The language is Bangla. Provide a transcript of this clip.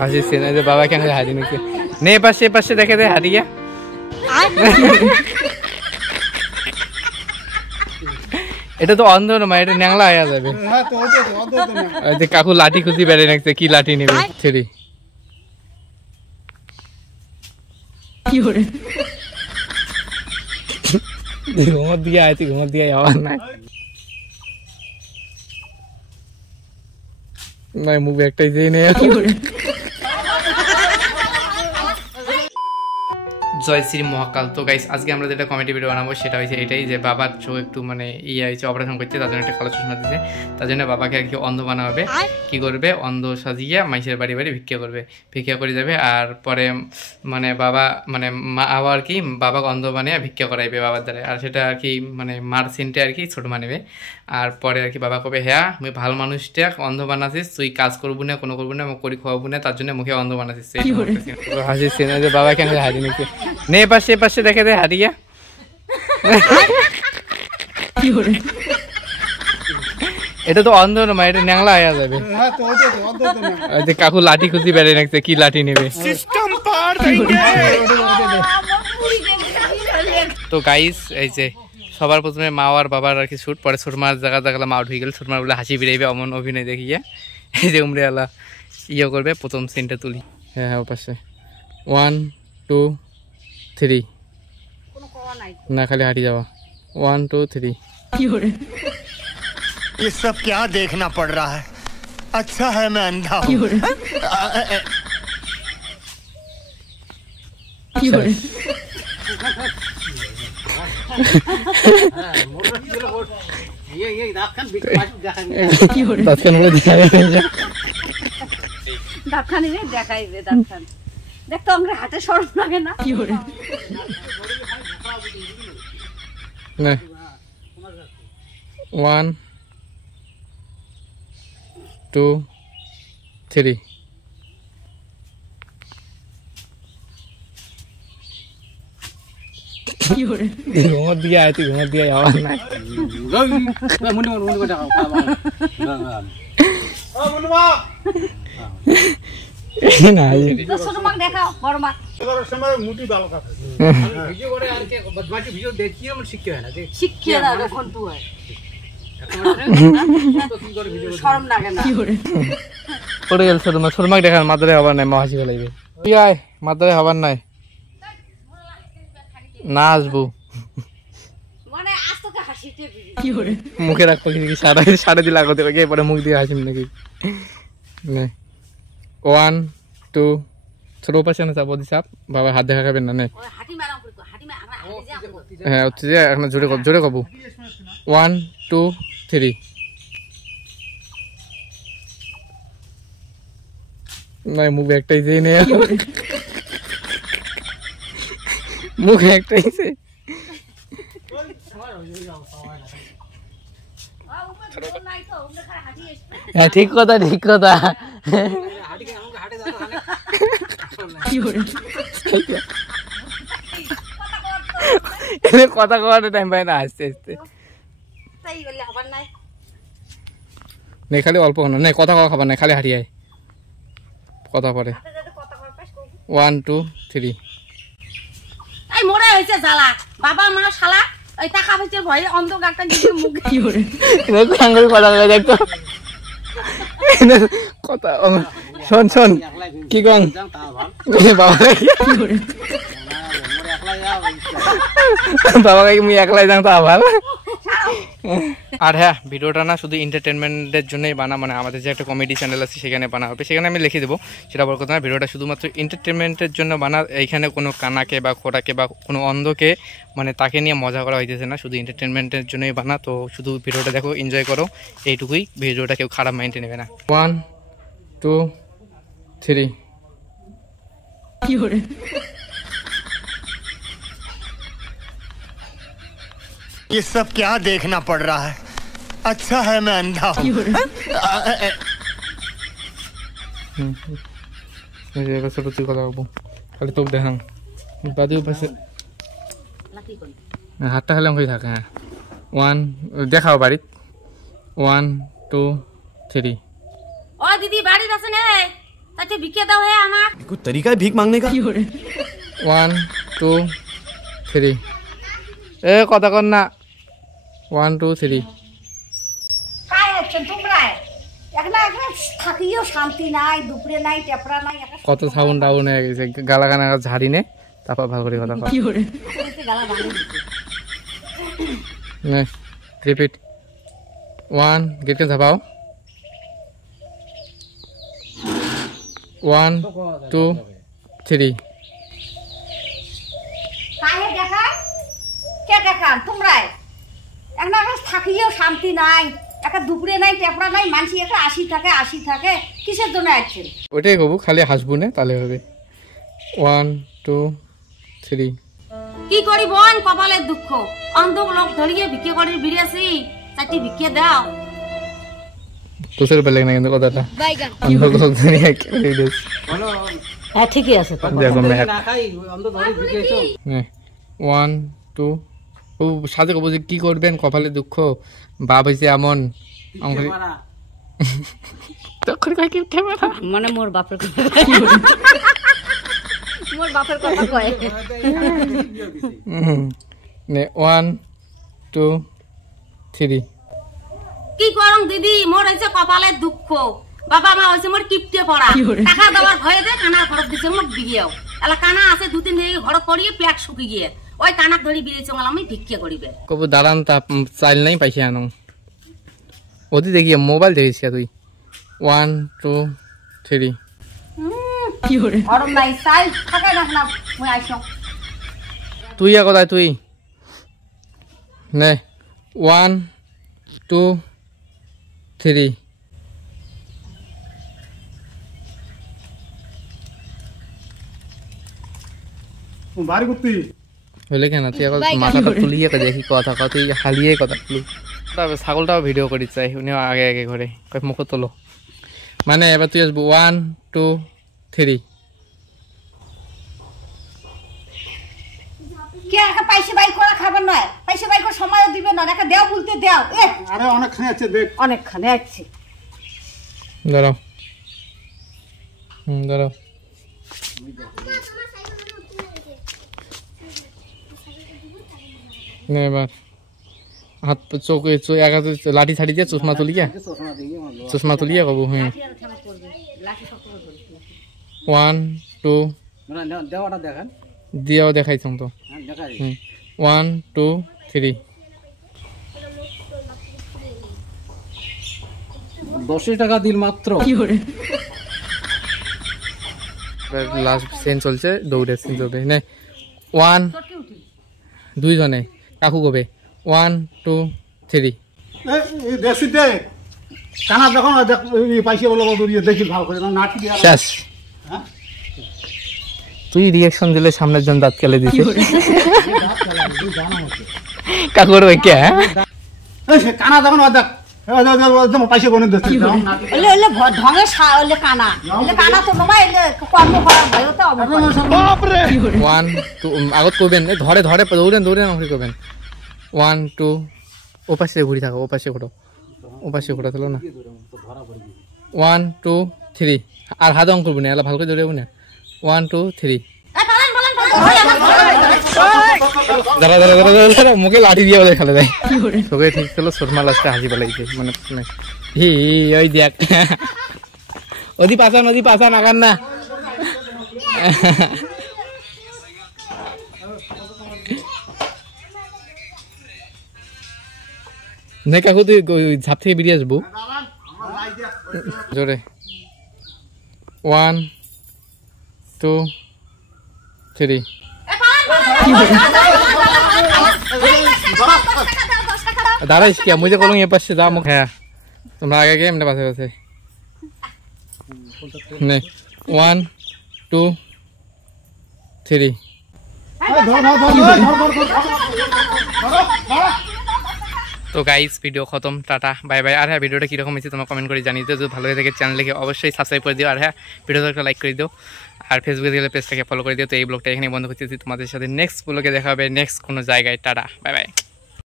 হাসিছে না যে বাবা কেন হাজি নিচ্ছে নে পাশে পাশে দেখে দে হারিয়া এটা তো অন্ধ না এটা ন্যাংলা হয়ে যাবে কাকু লাঠি খুঁজি বেড়ে রাখছে কি লাঠি নেবে ছেড়ে ঘুমত দিয়ে আইছি ঘুমত দিয়ে আবার নাই নাই মুখ একটাই দিয়ে নেই জয় শ্রী মহাকাল। তো গাইস আজকে আমরা যেটা কমেডি ভিডিও বানাবো সেটা হচ্ছে এটাই যে বাবার চোখ একটু মানে হয়েছে অপারেশন করছে তার জন্য একটা কালো চশমা দিচ্ছে তার জন্য বাবাকে আর কি অন্ধ বানাবে কি করবে অন্ধ সাজিয়ে মাইসের বাড়ি বাড়ি ভিক্ষা করবে ভিক্ষা করে যাবে আর পরে মানে বাবা মানে মা আর কি বাবাকে অন্ধ বানিয়ে ভিক্ষা করাইবে বাবার দ্বারা আর সেটা আর কি মানে মার সিনটা আর কি ছোট মানেবে আর পরে আর কি বাবা কবে হ্যাঁ আমি ভালো মানুষটা অন্ধ বানাছিস তুই কাজ করবো না কোনো করবো না করি খাওয়াবো না তার জন্য মুখে অন্ধ বানাছিস হাসিছে না যে বাবা কেন হাজি নিচ্ছে নে পাশে পাশে দেখে দে হারিয়া এটা তো অন্ধ না এটা ন্যাংলা হয়ে যাবে কাকু লাঠি খুঁজি বেড়ে রাখছে কি লাঠি নেবে তো গাইস এই যে সবার প্রথমে মা আর বাবার আর কি শুট পরে ছোট মার জায়গা জায়গা মা উঠে গেল ছোট মার বলে হাসি বেরাইবে অমন অভিনয় দেখিয়ে এই যে উমরে আলা ইয়ে করবে প্রথম সিনটা তুলি হ্যাঁ হ্যাঁ পাশে 1 2 3 না খালি হাঁটি যাওয়া 1 2 3 ये सब क्या देखना पड़ रहा है अच्छा है मैं अंधा हूँ দেখতো আমরা হাতে সরব লাগে না কি করে না 1 2 3 ঘুমত দিয়ে আইছি ঘুমত দিয়ে আবার নাই শর্মাক দেখার মাদারে হবার নাই মহাসি ফেলাইবে তুই আয় মাদারে হবার নাই না আসবো মুখে রাখবো কি সাড়ে দিলে আগতে পরে মুখ দিয়ে হাসিম নাকি 1 2 ছোট পাশে না চাপ দি চাপ বাবা হাত দেখা খাবেন না নে হ্যাঁ হচ্ছে যে এখন জোরে কব 1 2 3 নাই মুখ একটাই দিয়ে নে মুখ একটাই হ্যাঁ ঠিক কথা ঠিক কথা কথা কওয়ার টাইম পাই না আস্তে আস্তে নেই খালি অল্প না কথা কওয়া খাবার নাই খালি হারিয়ায় কথা পরে 1 2 3 এই মোরে হইছে জ্বালা বাবা মা শালা এই টাকা পয়সার ভয়ে অন্ধ গাটা দিয়ে মুখ কি করে দেখো আঙ্গুল কথা বলে দেখো কথা শোন শোন কি গং বাবা কি করে বাবাকে মুই একলাই যাং তা ভালো আর হ্যাঁ ভিডিওটা না শুধু এন্টারটেনমেন্টের জন্যই বানা মানে আমাদের যে একটা কমেডি চ্যানেল আছে সেখানে বানা হবে সেখানে আমি লিখে দেবো সেটা বড় কথা না ভিডিওটা শুধুমাত্র এন্টারটেনমেন্টের জন্য বানা এইখানে কোনো কানাকে বা খোড়াকে বা কোনো অন্ধকে মানে তাকে নিয়ে মজা করা হইতেছে না শুধু এন্টারটেনমেন্টের জন্যই বানা তো শুধু ভিডিওটা দেখো এনজয় করো এইটুকুই ভিডিওটা কেউ খারাপ মাইন্ডে নেবে না 1 2 3 কি করে ये सब क्या देखना पड़ रहा है अच्छा है मैं अंधा हूँ খালি তোক দেখাং বাদিও পাশে হাতটা খালি হয়ে থাকে হ্যাঁ 1 দেখাও বাড়িত 1 2 3 ও দিদি বাড়িতে আছেন তাতে ভিক্ষে দাও হে আমার कोई तरीका है भीख मांगने का 1 2 3 এ কথা কর না 1 2 3 কাই হচ্ছে তোমরা একলা একলা থাকিও শান্তি নাই দুপুরে নাই টেপরা নাই কত সাউন্ড ডাউন হয়ে গেছে গালা গানা ঝাড়ি নে তারপর ভালো করে কথা কর গালা ভাঙি নে রিপিট 1 গেট কে ধাবাও 1 2 3 কাহে দেখা কে দেখা তোমরা একলা একলা থাকিও শান্তি নাই একা দুপুরে নাই টেপরা নাই মানসি একা 80 থাকে কিসের জন্য আছেন ওটাই কবু খালি হাসবো না তাহলে হবে 1 2 3 কি করি বোন কপালের দুঃখ অন্ধ লোক ধরিয়ে ভিক্ষে করে বিড়েছি চারটি ভিক্ষে দাও তোসের বেলে না কিন্তু কথাটা অন্ধ লোক ধরিয়ে বিড়েছি হ্যাঁ ঠিকই আছে তো দেখো ম্যাপ 1 2 ও সাথে কবু যে কি করবেন কপালে দুঃখ বাপ হইছে এমন তখন কয় কি ক্যামেরা মানে মোর বাপের কথা মোর বাপের কথা কয় নে 1 2 3 কি করং দিদি মোর হইছে কপালের দুঃখ বাবা মা হইছে মোর কিপটে পড়া টাকা দেওয়ার ভয়ে দে কানা খরচ দিছে মোক দিগিয়াও এলা কানা আছে দুই তিন দিন ঘর করিয়ে পেট শুকি গিয়ে ওই কানাক ধরি বিরেছে আমি ভিক্ষে করিবে কবু দাঁড়ান তা চাইল নাই পাইছে আনো ওদি দেখিয়ে মোবাইল দেখিস তুই 1 2 3 কি হরে গরম নাই চাই থাকে না না মই আইছো তুই কোথায় তুই নে 1 2 3 বাড়ি করতে হলে কেন তুই এখন মাথাটা তুলিয়ে দেখি কথা তুই হালিয়ে কথা তুলি তবে ছাগলটাও ভিডিও করি চাই উনিও আগে আগে ঘরে কয় মুখ তোলো মানে এবার তুই আসবো 1 2 3 কে একা পয়সা বাই করা খাবার নয় পয়সা বাই করার সময় দিবে না একা দেও বলতে দেও আরে অনেকখানি আছে দেখ অনেকখানে আছে দাঁড়াও দাঁড়াও নে এবার হাত চোখ এক হাতে লাঠি ছাড়ি দিয়ে চশমা তুলিয়া কব হ্যাঁ 1 2 দেওয়াটা দেখেন দিয়াও দেখাইছ তো 1 2 3 10 টাকা দিল মাত্র লাস্ট সেন চলছে দৌড়ে সেন চলবে নে 1 দুইজনে কাকু কবে 1 2 3 এই দেশি দে কানা দেখো না দেখ পয়সা বলো দেখি ভালো করে না ঠিক আছে শেষ তুই রিঅ্যাকশন দিলে সামনের জন দাঁত কেলে দিছিস কাকুর ওই কে এই কানা দেখো না দেখ পয়সা বনে দিচ্ছে এলে এলে ঢঙে এলে কানা তো বাবা এলে কর্ম করার ভয় তো বাপ রে 1 2 আগত করবেন ধরে ধরে দৌড়েন আমাকে করবেন 1 2 ওপাশে ঘুরি থাকো ওপাশে ঘোরা তোলো না 1 2 3 আর হাত অঙ্ক করবো না এলা ভালো করে দৌড়াবো না 1 2 3 দাঁড়া মুখে লাঠি দিয়ে বলে খেলে দেয় তোকে ঠিক ছিল শর্মা লাস্টে হাসি পালাইছে মানে হি ওই দেখ ওদি পাশান আগান না নে কাকু তুই ঝাপ থেকে বেরিয়ে আসবো জোরে 1 2 3 দাঁড়াইস কি মুঝে কলম এ পাশে যা মুখ হ্যাঁ তোমরা আগে গিয়ে এমনি পাশে নে 1 2 3 তো গাইস ভিডিও খতম টাটা বাই বাই আর হ্যাঁ ভিডিওটা কীরকম হয়েছে তোমরা কমেন্ট করে জানিয়ে দিও যদি ভালো হয়ে থাকে চ্যানেলকে অবশ্যই সাবস্ক্রাইব করে দিও আর হ্যাঁ ভিডিওটা একটা লাইক করে দিও আর ফেসবুকে গেলে পেজটাকে ফলো করে দিও তো এই ব্লগটা এখানে বন্ধ করতেছি তোমাদের সাথে নেক্সট ব্লগে দেখা হবে নেক্সট কোনো জায়গায় টাটা বাই বাই